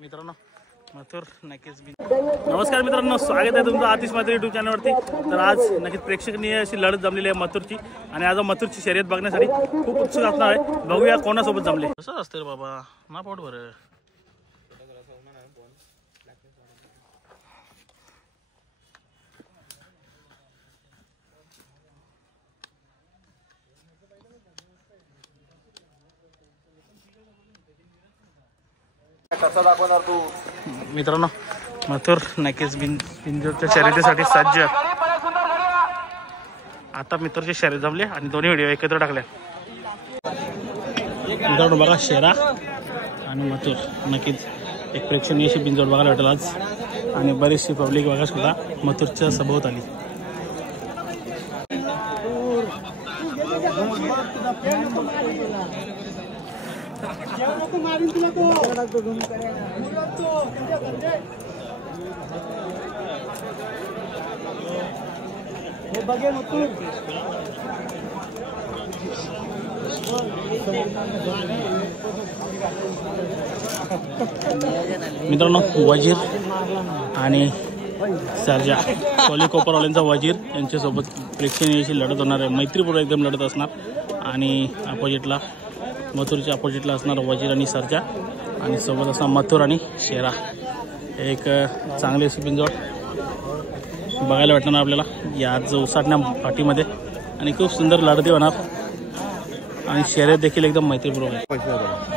मित्रांनो मथुर नक्कीच नमस्कार मित्रांनो, स्वागत आहे तुमचं आतिश मात्र यूट्यूब चॅनलवरती। तर आज नक्कीच प्रेक्षणीय अशी लढत जमलेली आहे मथुरची आणि आज मथुरची शर्यत बघण्यासाठी खूप उत्सुक असणार आहे। बघूया कोणासोबत जमले। कसं असतं रे बाबा ना पोट बरं मित्रांनो मथुर नक्कीच बिंजोरच्या शर्यतीसाठी सज्ज। आता मित्रची शर्यत जमली आणि दोन्ही व्हिडिओ एकत्र टाकले। मित्रांनो बघा शेरा आणि मथुर नक्कीच एक प्रेक्षणीय अशी बिंजोर बघायला भेटेल आज आणि बरीचशी पब्लिक बघा सुद्धा मथुरच्या सभोवत आली। मित्रांनो वजीर आणि सर्जा कोली कोपरवाल्यांचा वजीर यांच्यासोबत प्रेक्षणीय अशी लढत होणार आहे। मैत्रीपूर्ण एकदम लढत असणार आणि अपोजिटला मथुरच्या अपोजिटला असणार वजीर आणि सर्जा आणि सोबत असणार मथुर आणि शेरा। एक चांगली अशी बिंजोड बघायला भेटणार आपल्याला या उसाटण्या पाठीमध्ये आणि खूप सुंदर लढती होणार आणि शर्यत देखील एकदम मैत्रीपूर्ण आहे।